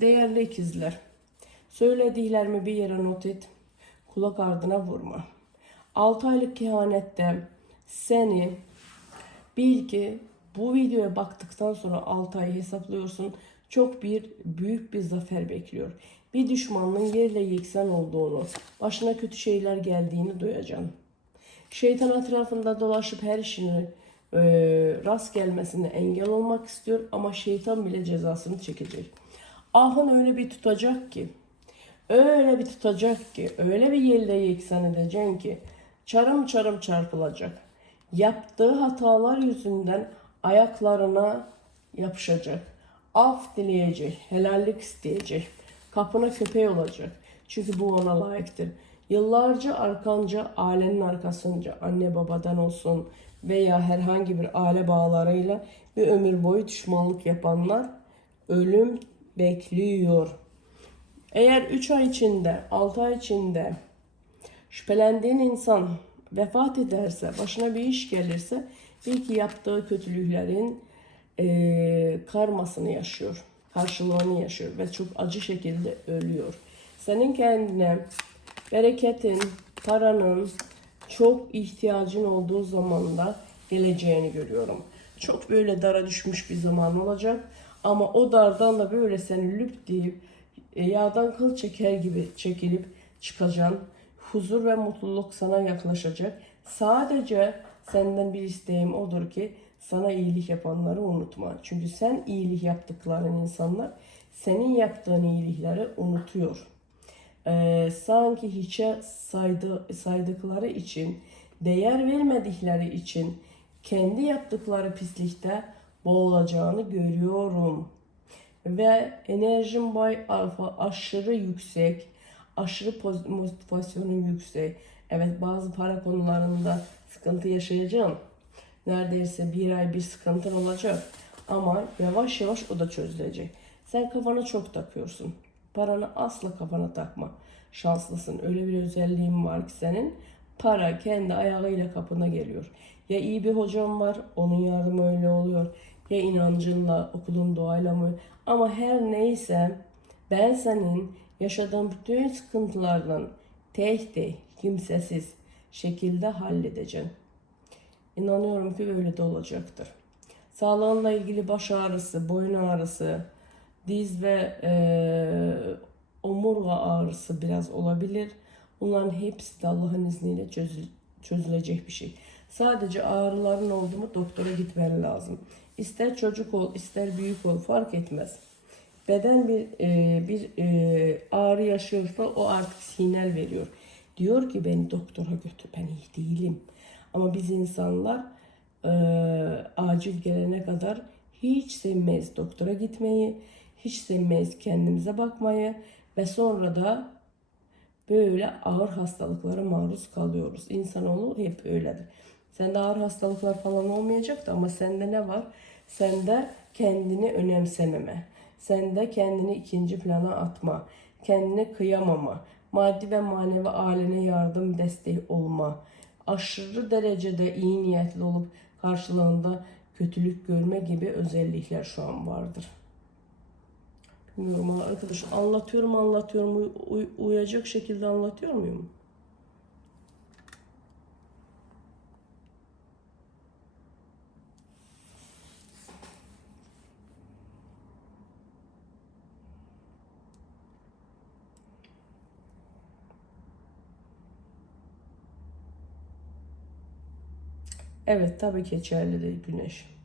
Değerli ikizler, söylediklerimi bir yere not et, kulak ardına vurma. 6 aylık kehanette seni bil ki bu videoya baktıktan sonra 6 ay hesaplıyorsun. Çok bir büyük bir zafer bekliyor. Bir düşmanın yerle yeksen olduğunu, başına kötü şeyler geldiğini duyacaksın. Şeytan etrafında dolaşıp her işini e, rast gelmesine engel olmak istiyor ama şeytan bile cezasını çekecek. Ahın öyle bir tutacak ki, öyle bir tutacak ki, öyle bir yelde yeksan edeceksin ki, çarım çarım çarpılacak. Yaptığı hatalar yüzünden ayaklarına yapışacak. Af dileyecek, helallik isteyecek. Kapına köpeği olacak. Çünkü bu ona layıktır. Yıllarca arkanca, ailenin arkasınca, anne babadan olsun veya herhangi bir aile bağlarıyla bir ömür boyu düşmanlık yapanlar ölüm bekliyor. Eğer 3 ay içinde, 6 ay içinde şüphelendiğin insan vefat ederse, başına bir iş gelirse bil ki yaptığı kötülüklerin eee, karmasını yaşıyor. Karşılığını yaşıyor ve çok acı şekilde ölüyor. Senin kendine bereketin, paranın çok ihtiyacın olduğu zamanda geleceğini görüyorum. Çok böyle dara düşmüş bir zaman olacak. Ama o dardan da böyle seni lüp deyip e, yağdan kıl çeker gibi çekilip çıkacaksın. Huzur ve mutluluk sana yaklaşacak. Sadece senden bir isteğim odur ki sana iyilik yapanları unutma. Çünkü sen iyilik yaptıkların insanlar senin yaptığın iyilikleri unutuyor. Ee, sanki hiçe saydı, saydıkları için, değer vermedikleri için kendi yaptıkları pislikte boğulacağını görüyorum. Ve enerjim bay alfa aşırı yüksek, aşırı motivasyonun yüksek. Evet bazı para konularında sıkıntı yaşayacağım. Neredeyse bir ay bir sıkıntın olacak. Ama yavaş yavaş o da çözülecek. Sen kafana çok takıyorsun. Paranı asla kafana takma. Şanslısın. Öyle bir özelliğin var ki senin. Para kendi ayağıyla kapına geliyor. Ya iyi bir hocam var, onun yardımı öyle oluyor. Ya inancınla, okulun doğayla mı? Ama her neyse ben senin yaşadığın bütün sıkıntılardan tek tek, kimsesiz şekilde halledeceğim. İnanıyorum ki böyle de olacaktır. Sağlığınla ilgili baş ağrısı, boyun ağrısı, diz ve eee, omurga ağrısı biraz olabilir. Bunların hepsi de Allah'ın izniyle çözül- çözülecek bir şey. Sadece ağrıların oldu mu doktora gitmen lazım. İster çocuk ol, ister büyük ol fark etmez. Beden bir e, bir e, ağrı yaşıyorsa o artık sinyal veriyor. Diyor ki beni doktora götür ben iyi değilim. Ama biz insanlar e, acil gelene kadar hiç sevmeyiz doktora gitmeyi, hiç sevmeyiz kendimize bakmayı ve sonra da böyle ağır hastalıklara maruz kalıyoruz. İnsanoğlu hep öyledir. Sende ağır hastalıklar falan olmayacak da ama sende ne var? Sende kendini önemsememe. Sende kendini ikinci plana atma. Kendine kıyamama. Maddi ve manevi ailene yardım destek olma. Aşırı derecede iyi niyetli olup karşılığında kötülük görme gibi özellikler şu an vardır. Bilmiyorum arkadaş anlatıyorum anlatıyorum uy- uy- uyacak şekilde anlatıyor muyum? Evet tabii ki geçerli değil güneş.